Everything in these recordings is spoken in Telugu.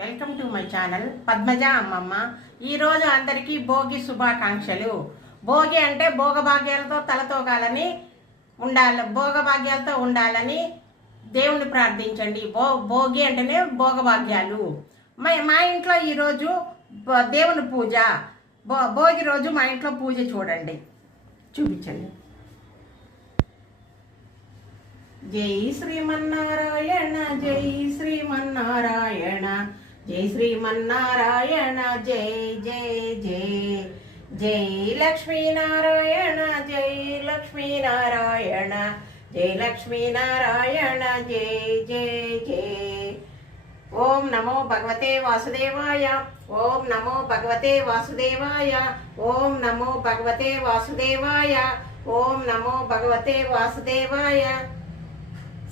Welcome to my channel Padmaja అమ్మమ్మ. ఈరోజు అందరికీ భోగి శుభాకాంక్షలు. భోగి అంటే భోగభాగ్యాలతో తలతోగాలని ఉండాలి భోగభాగ్యాలతో ఉండాలని దేవుణ్ణి ప్రార్థించండి. భో భోగి అంటేనే భోగభాగ్యాలు. మా మా ఇంట్లో ఈరోజు దేవుని పూజ. భో భోగి రోజు మా ఇంట్లో పూజ చూడండి. చూపించండి. జై శ్రీమన్నారాయణ జై శ్రీమన్నారాయణ జై శ్రీమన్నారాయణ జై జై జై. జై లక్ష్మీనారాయణ జై లక్ష్మీనారాయణ జై లక్ష్మీనారాయణ జై జై జై. ఓం నమో భగవతే వాసుదేవాయ ఓం నమో భగవతే వాసుదేవాయ ఓం నమో భగవతే వాసుదేవాయ ఓం నమో భగవతే వాసుదేవాయ.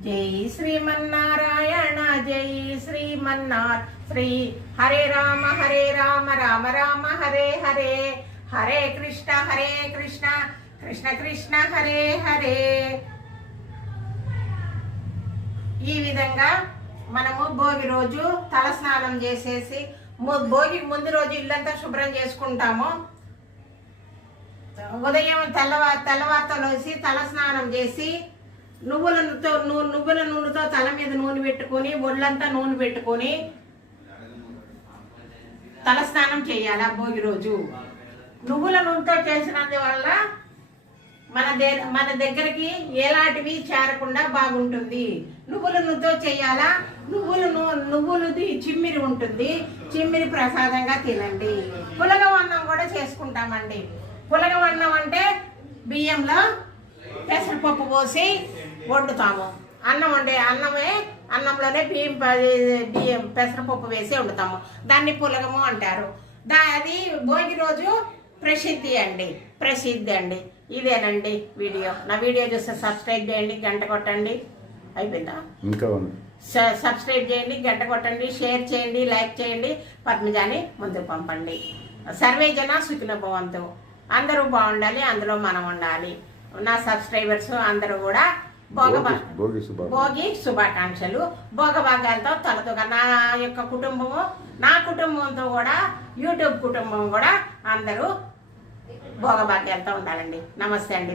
జై శ్రీమన్నారాయణ జై శ్రీమన్నార్. శ్రీ హరే రామ హరే రామ రామ రామ హరే హరే. హరే కృష్ణ హరే కృష్ణ. కృష్ణ కృష్ణ హరే హరే. ఈ విధంగా మనము భోగి రోజు తలస్నానం చేసేసి ము- ముందు రోజు ఇల్లంతా శుభ్రం చేసుకుంటాము. ఉదయం తెల్లవారు తెల్లవారుతో లేచి తల స్నానం చేసి నువ్వులతో నువ్వుల నూనెతో తల మీద నూనె పెట్టుకొని ఒళ్ళంతా నూనె పెట్టుకొని తల స్నానం చేయాలి ఆ భోగి రోజు నువ్వుల నూనెతో చేసినందువల్ల మన దే మన దగ్గరికి ఎలాంటివి చేరకుండా బాగుంటుంది. నువ్వుల నూనెతో చేయాలా? నువ్వులు నువ్వులది చిమ్మిరి ఉంటుంది. చిమ్మిరి ప్రసాదంగా తినండి. పులగవన్నం కూడా చేసుకుంటామండి. పులగవన్నం అంటే బియ్యంలో పెసరపప్పు పోసి వండుతాము. అన్నం వండే అన్నమే అన్నంలోనే బియ్యం బియ్యం పెసరపప్పు వేసి వండుతాము. దాన్ని పులగము అంటారు. దా అది భోగి రోజు ప్రసిద్ధి అండి. ప్రసిద్ధి అండి. ఇదేనండి వీడియో. నా వీడియో చూస్తే సబ్స్క్రైబ్ చేయండి గంట కొట్టండి. అయిపోయిందా? ఇంకా సబ్స్క్రైబ్ చేయండి గంట కొట్టండి షేర్ చేయండి లైక్ చేయండి పద్మజాని ముందుకు పంపండి. సర్వే జన సుఖిన భవంతు. అందరూ బాగుండాలి అందులో మనం ఉండాలి. నా సబ్స్క్రైబర్స్ అందరూ కూడా భోగ శుభాకాంక్షలు. భోగి శుభాకాంక్షలు. భోగభాగాలతో తలతోగా నా యొక్క కుటుంబము నా కుటుంబంతో కూడా యూట్యూబ్ కుటుంబం కూడా అందరూ భోగభాగ్యాలతో ఉండాలండి. నమస్తే అండి.